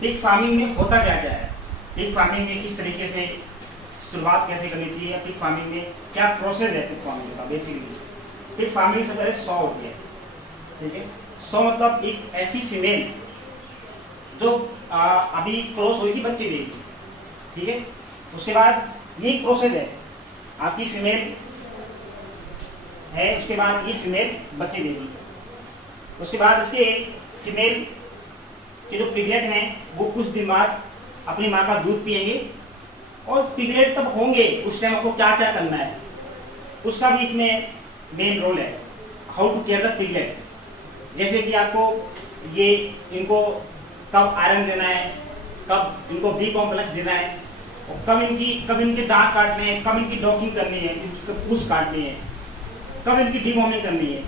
Pig farming में होता क्या क्या है, पिग फार्मिंग में किस तरीके से शुरुआत कैसे करनी चाहिए, पिग फार्मिंग में क्या प्रोसेस है पिग फार्मिंग का। बेसिकली पिग फार्मिंग से पहले 100 होती है, ठीक है। 100 मतलब एक ऐसी फीमेल जो अभी क्रॉस होगी, बच्चे देगी, ठीक है। उसके बाद ये प्रोसेस है, आपकी फीमेल है, उसके बाद ये फीमेल बच्चे देगी, उसके बाद इसके फीमेल के जो पिगलेट हैं वो कुछ दिन बाद अपनी माँ का दूध पिएंगे, और पिगलेट तब होंगे उस टाइम आपको क्या क्या करना है उसका भी इसमें मेन रोल है। How to care the piglet, जैसे कि आपको ये इनको कब आयरन देना है, कब इनको बी कॉम्प्लेक्स देना है, और कब इनके दांत काटने हैं, कब इनकी डॉकिंग करनी है, पूछ काटनी है, कब इनकी डीवॉर्मिंग करनी है।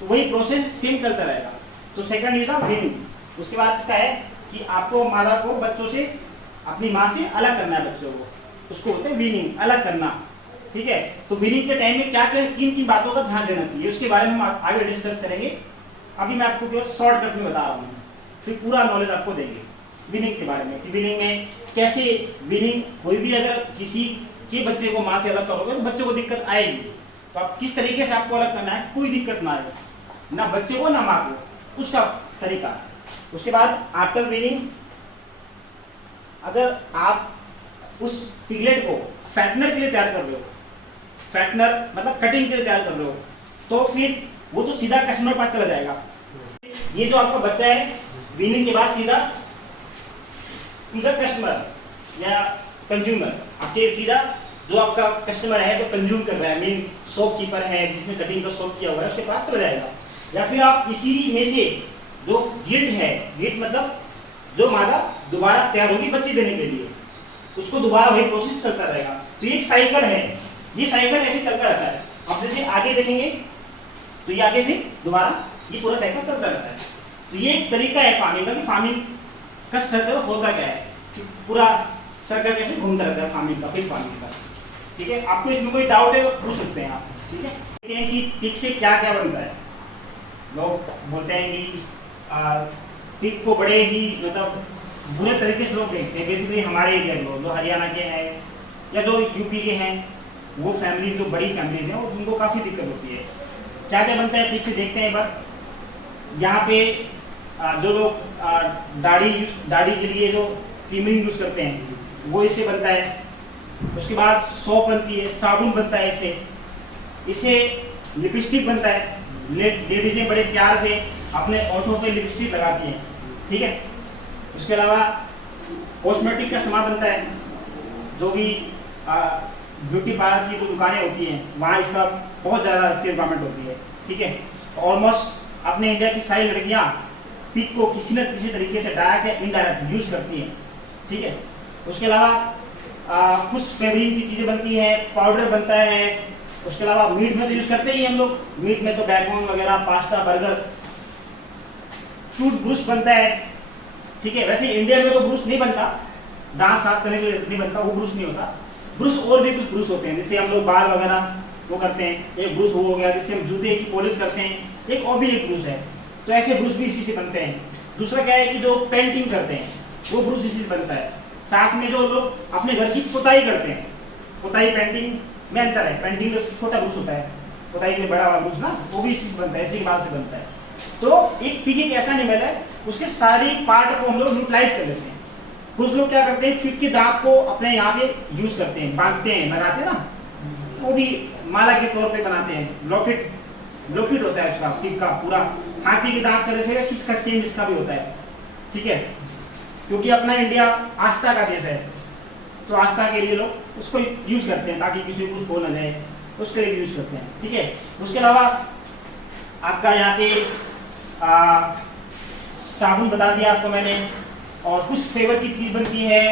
तो वही प्रोसेस सेम चलता रहेगा। तो सेकंड इज द वीनिंग। उसके बाद इसका है कि आपको मादा को बच्चों से, अपनी माँ से अलग करना है बच्चों को, उसको बोलते हैं वीनिंग, अलग करना, ठीक है। तो वीनिंग के टाइम में क्या क्या किन किन बातों का ध्यान देना चाहिए उसके बारे में हम आगे डिस्कस करेंगे। अभी मैं आपको केवल शॉर्टकट में बता रहा हूँ, फिर पूरा नॉलेज आपको देंगे वीनिंग के बारे में कि वीनिंग में कैसे वीनिंग, कोई भी अगर किसी के बच्चे को माँ से अलग करोगे तो बच्चों को दिक्कत आएगी। तो आप किस तरीके से आपको अलग करना है, कोई दिक्कत ना आए, ना बच्चे को ना माँ को, उसका तरीका। उसके बाद आफ्टर वीनिंग, अगर आप उस पिगलेट को फैटनर के लिए तैयार कर रहे हो, फैटनर मतलब कटिंग के लिए तैयार कर रहे हो, तो फिर वो तो सीधा कस्टमर पास चला जाएगा। ये जो आपका बच्चा है वीनिंग के बाद सीधा टू द कस्टमर या कंज्यूमर, आपके सीधा जो आपका कस्टमर है जो कंज्यूम कर रहा है, मीन शॉपकीपर है जिसने कटिंग का शॉप किया हुआ है, उसके पास चला जाएगा। या फिर आप इसी में से जो गिल्ट है, गिल्ट मतलब जो मादा दोबारा तैयार होगी बच्चे देने के लिए, उसको दोबारा वही प्रोसेस चलता रहेगा। तो ये साइकिल है, ये साइकिल ऐसे चलता रहता है। अब जैसे आगे देखेंगे तो ये आगे फिर दोबारा ये पूरा साइकिल चलता रहता है। तो ये एक तरीका है फार्मिंग का कि फार्मिंग का सर्कल होता क्या है, कि पूरा सर्कल कैसे घूमता रहता है फार्मिंग का, फिर फार्मिंग का, ठीक है। आपको इसमें कोई डाउट है तो पूछ सकते हैं आप, ठीक है। कहते हैं कि पिग से क्या क्या बनता है, लोग बोलते हैं कि पिग को बड़े ही मतलब बुरे तरीके से लोग देखते हैं। बेसिकली हमारे एरिया के लोग जो हरियाणा के हैं या जो यूपी के हैं, वो फैमिली जो बड़ी फैमिलीज हैं उनको काफ़ी दिक्कत होती है। क्या क्या बनता है पिग से देखते हैं एक बार। यहाँ पे जो लोग दाढ़ी के लिए जो क्रीमिंग यूज़ करते हैं वो इससे बनता है। उसके बाद सोप बनती है, साबुन बनता है इससे लिपस्टिक बनता है, लेडीजें बड़े प्यार से अपने ओठों पे लिपस्टिक लगाती हैं, ठीक है। उसके अलावा कॉस्मेटिक का सामान बनता है, जो भी ब्यूटी पार्लर की जो दुकानें होती हैं वहाँ इसका बहुत ज़्यादा इसकी रिक्वायरमेंट होती है, ठीक है। ऑलमोस्ट अपने इंडिया की सारी लड़कियाँ पिग को किसी न किसी तरीके से डायरेक्ट या इनडायरेक्ट यूज़ करती हैं, ठीक है। उसके अलावा कुछ फेब्रिक की चीज़ें बनती हैं, पाउडर बनता है। उसके अलावा मीट में तो यूज़ करते ही हम लोग, मीट में तो बैकबोन वगैरह, पास्ता, बर्गर, टूथ ब्रश बनता है, ठीक है। वैसे इंडिया में तो ब्रश नहीं बनता, दांत साफ करने के लिए नहीं बनता, वो ब्रश नहीं होता। ब्रश और भी कुछ ब्रश होते हैं जिससे हम लोग बाल वगैरह वो करते हैं। एक ब्रश हो गया जिससे हम जूते की पॉलिश करते हैं, एक और भी एक ब्रश है। तो ऐसे ब्रश भी इसी से बनते हैं। दूसरा क्या है कि जो पेंटिंग करते हैं वो ब्रश इसी से बनता है। साथ में जो लोग अपने घर की पुताई करते हैं, पुताई पेंटिंग में अंतर है। पेंटिंग में छोटा ब्रश होता है, पुताई के लिए बड़ा वाला ब्रश ना, वो भी इसी से बनता है, इसी के बाद से बनता है। तो एक पिग एक ऐसा एनिमल है, उसके सारी पार्ट को हम लोग यूटिलाइज कर लेते हैं। कुछ लोग क्या करते हैं, पिग के दांत को अपने यहाँ पे यूज करते हैं, बांधते हैं, लगाते हैं ना, वो भी माला के तौर पे बनाते हैं। लॉकेट होता है उसका, पिग का पूरा हाथी के दांत का जैसे इसका सेम इसका भी होता है, ठीक है। क्योंकि अपना इंडिया आस्था का देश है, तो आस्था के लिए लोग उसको यूज करते हैं ताकि किसी को कुछ हो न जाए, उसके लिए यूज करते हैं, ठीक है। उसके अलावा आपका यहाँ पे साबुन बता दिया आपको मैंने, और कुछ फ्लेवर की चीज़ बनती है,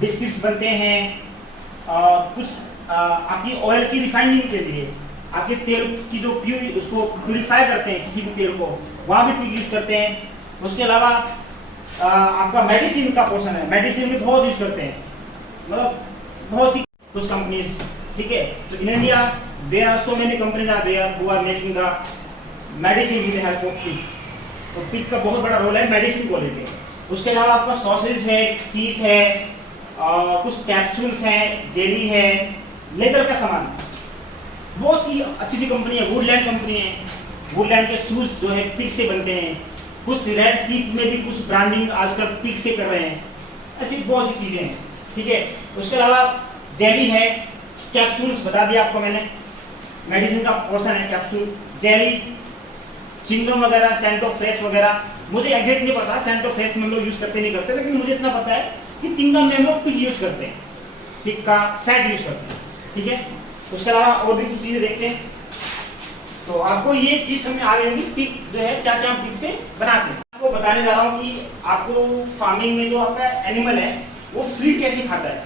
बिस्किट्स बनते हैं, कुछ आपकी ऑयल की रिफाइनिंग के लिए आपके तेल की जो उसको प्यूरिफाई करते हैं, किसी भी तेल को, वहाँ भी पिग यूज करते हैं। उसके अलावा आपका मेडिसिन का पोर्शन है, मेडिसिन भी बहुत यूज करते हैं, मतलब बहुत सी कुछ कंपनीज, ठीक है। तो in India there are so many companies are there who are making the medicine with help of pig. तो पिग का बहुत बड़ा रोल है मेडिसिन को लेके। उसके अलावा आपका सॉसेज है, चीज है, कुछ कैप्सूल्स हैं, जेली है, लेदर का सामान, बहुत सी अच्छी सी कंपनी है। वुडलैंड कंपनी है, वुडलैंड के शूज जो है पिग से बनते हैं। कुछ रेड चीप में भी कुछ ब्रांडिंग आजकल पिग से कर रहे हैं। ऐसी बहुत सी चीजें हैं, ठीक है। उसके अलावा जेली है, कैप्सूल्स बता दिया आपको मैंने, मेडिसिन का पोर्शन है कैप्सूल, जेली, चिंगम वगैरह, सेंटो फ्रेश वगैरह। मुझे एग्जैक्ट नहीं पता सेंटो फ्रेश में हम लोग यूज करते नहीं करते, लेकिन मुझे इतना पता है कि चिंगम में हम लोग पिग यूज करते हैं, पिग का फैट यूज करते हैं, ठीक है। उसके अलावा और भी कुछ चीजें देखते हैं, तो आपको ये चीज समझ आ गई पिग जो है क्या क्या पिग से बनाते हैं। आपको बताने जा रहा हूँ कि आपको फार्मिंग में जो आपका एनिमल है वो फीड कैसे खाता है।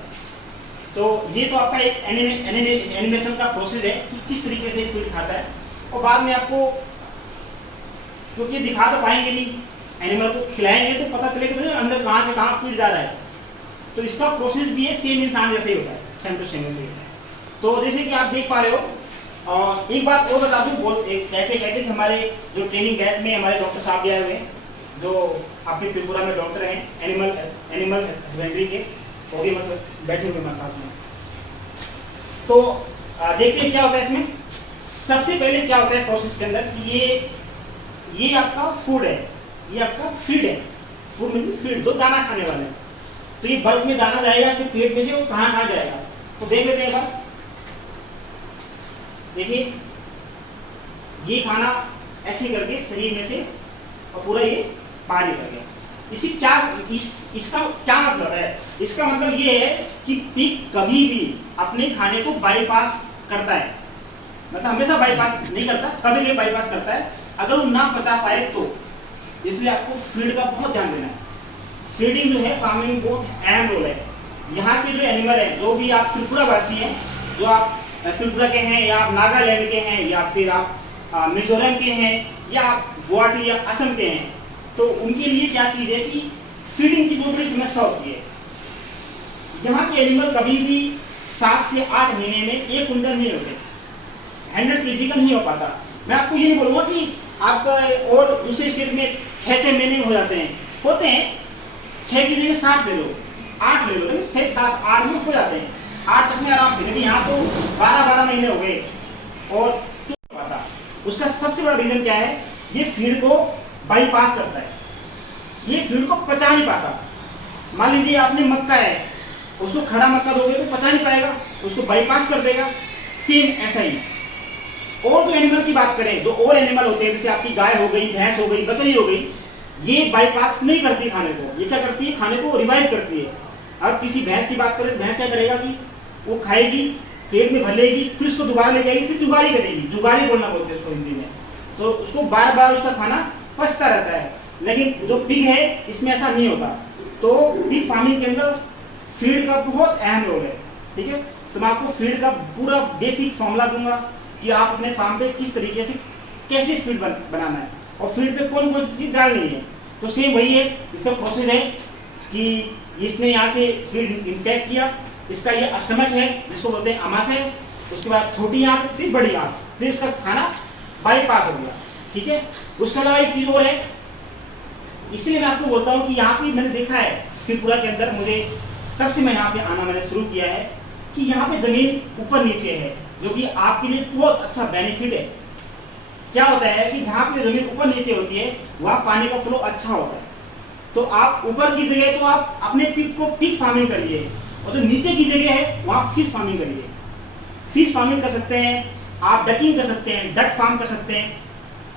तो ये तो आपका एक एनिमेशन का प्रोसेस है कि किस तरीके से फीड खाता है, और बाद में आपको, क्योंकि दिखा तो पाएंगे नहीं, एनिमल को खिलाएंगे तो पता चलेगा अंदर कहाँ से कहाँ फीड जा रहा है। तो इसका प्रोसेस भी है सेम इंसान जैसे ही होता है, सेम टू सेम जैसे ही होता है। तो जैसे कि आप देख पा रहे हो, और एक बात और बता दूं, कहते कहते कि हमारे जो ट्रेनिंग बैच में हमारे डॉक्टर साहब भी आए हुए हैं, जो आपके त्रिपुरा में डॉक्टर हैं एनिमल हस्बेंड्री के, वो भी मतलब बैठे हुए हमारे साथ में। तो देखते हैं क्या होता है इसमें। सबसे पहले क्या होता है प्रोसेस के अंदर कि ये आपका फूड है, ये आपका फीड है। फूड मीन फीड, दो दाना खाने वाले हैं। तो ये बल्क में दाना जाएगा इसके पेट में से, वो कहाँ जाएगा तो देख लेते हैं एक बार। देखिए ये खाना ऐसे करके शरीर में से और पूरा ये बाहर निकल गया। इसका क्या मतलब है? इसका मतलब ये है कि पिग कभी भी अपने खाने को बाईपास करता है, मतलब हमेशा बाईपास नहीं करता, कभी कभी बाईपास करता है अगर वो ना पचा पाए तो। इसलिए आपको फीड का बहुत ध्यान देना है। फीडिंग जो है फार्मिंग में बहुत अहम रोल है। यहाँ के जो एनिमल है, जो भी आप त्रिपुरा वासी हैं, जो आप त्रिपुरा के हैं या आप नागालैंड के हैं या फिर आप मिजोरम के हैं या आप गुवाहाटी या असम के हैं, तो उनके लिए क्या चीज़ है कि फीडिंग की बहुत बड़ी समस्या होती है। यहाँ के एनिमल कभी भी 7 से 8 महीने में 1 कुंटल नहीं होते, 100 kg का नहीं हो पाता। मैं आपको ये नहीं बोलूँगा कि आपका और दूसरे स्टेट में 6 महीने में हो जाते हैं, होते हैं 6 की जगह 7 ले लो, 8 ले लो, लेकिन 6, 7, 8 में हो जाते हैं, 8 तक में आराम से। लेकिन यहाँ तो 12 महीने हो गए और क्यों पाता। उसका सबसे बड़ा रीजन क्या है? ये फीड को बाईपास करता है, ये फीड को पचा नहीं पाता। मान लीजिए आपने मक्का है, उसको खड़ा मक्का दोगे तो पचा नहीं पाएगा, उसको बाईपास कर देगा। सेम ऐसा ही और जो एनिमल की बात करें, जो और एनिमल होते हैं जैसे आपकी गाय हो गई, भैंस हो गई, बकरी हो गई, ये बाईपास नहीं करती खाने को। ये क्या करती है? खाने को रिवाइज करती है। अब किसी भैंस की बात करें तो भैंस क्या करेगा कि वो खाएगी, पेट में भर लेगी, फिर उसको दोबारा लेके आएगी, फिर जुगाली करेगी। जुगाली बोलना बोलते हैं उसको हिंदी में। तो उसको बार बार उसका खाना पचता रहता है। लेकिन जो पिग है इसमें ऐसा नहीं होता। तो पिग फार्मिंग के अंदर फीड का बहुत अहम रोल है, ठीक है। तो मैं आपको फीड का पूरा बेसिक फॉर्मूला दूंगा कि आप अपने फार्म पे किस तरीके से कैसे फीड बनाना है और फीड पे कौन कौन सी चीज डालनी है। तो सेम वही है, इसका प्रोसेस है कि इसने यहाँ से फीड इम्पैक्ट किया, इसका ये स्टमक है जिसको बोलते हैं अमाशय, उसके बाद छोटी आंत, फिर बड़ी आंत, फिर उसका खाना बाईपास हो गया, ठीक है। उसके अलावा एक चीज और है, इसलिए मैं आपको बोलता हूँ कि यहाँ पे मैंने देखा है त्रिपुरा के अंदर, मुझे तब से मैं यहाँ पे आना मैंने शुरू किया है कि यहाँ पे जमीन ऊपर नीचे है, जो कि आपके लिए बहुत अच्छा बेनिफिट है। क्या होता है कि जहाँ पे जमीन ऊपर नीचे होती है वहाँ पानी का फ्लो अच्छा होता है। तो आप ऊपर की जगह तो आप अपने पिग को पिग फार्मिंग करिए, और जो नीचे की जगह है वहाँ फिश फार्मिंग करिए। फिश फार्मिंग कर सकते हैं आप, डकिंग कर सकते हैं, डक फार्म कर सकते हैं,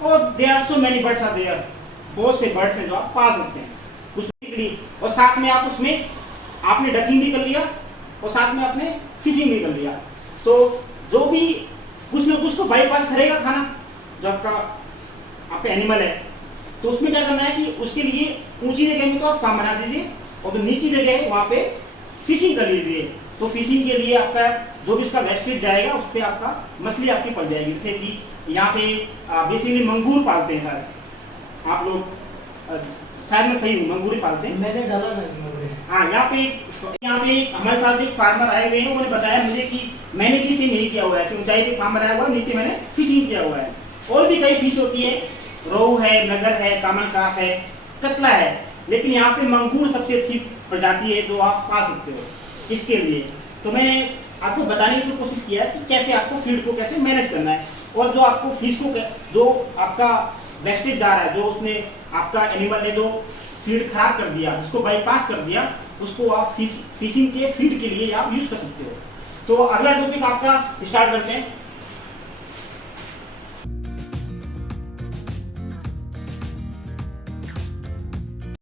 और there are so many birds are there, बहुत से बर्ड्स हैं जो आप पाल सकते हैं उसमें। और साथ में आप उसमें आपने डकिंग भी कर लिया और साथ में आपने फिशिंग भी कर लिया। तो जो भी कुछ ना कुछ तो बाईपास करेगा खाना जो आपका एनिमल है। तो उसमें क्या करना है कि उसके लिए ऊंची जगह में तो आप फार्म बना दीजिए, और जो नीची जगह है वहाँ पे फिशिंग कर लीजिए। तो फिशिंग के लिए आपका जो भी इसका वेस्टेज जाएगा उस पर आपका मछली आपकी पड़ जाएगी। जैसे कि यहाँ पे बेसिकली मंगूर पालते हैं सारे आप लोग, शायद मैं सही हूँ, मंगूर ही पालते हैं। मैंने डाला था। हाँ, यहाँ पे हमारे साथ एक फार्मर आए हुए हैं, उन्होंने बताया मुझे कि मैंने भी सेम यही किया हुआ है कि ऊंचाई पे फार्म बनाया हुआ है, नीचे मैंने फिशिंग किया हुआ है। और भी कई फिश होती है, रोहू है, नगर है, कॉमन क्राफ है, कतला है, लेकिन यहाँ पे मंगूर सबसे अच्छी प्रजाति है जो आप पा सकते हो। इसके लिए तो मैं आपको बताने की कोशिश किया है कि कैसे आपको फीड को कैसे मैनेज करना है, और जो आपको फिश को जो आपका वेस्टेज जा रहा है, जो उसने आपका एनिमल ने जो फीड खराब कर दिया, जिसको बाईपास कर दिया, उसको आप फिशिंग के फीड के लिए आप यूज कर सकते हो। तो अगला टॉपिक आपका स्टार्ट करते हैं।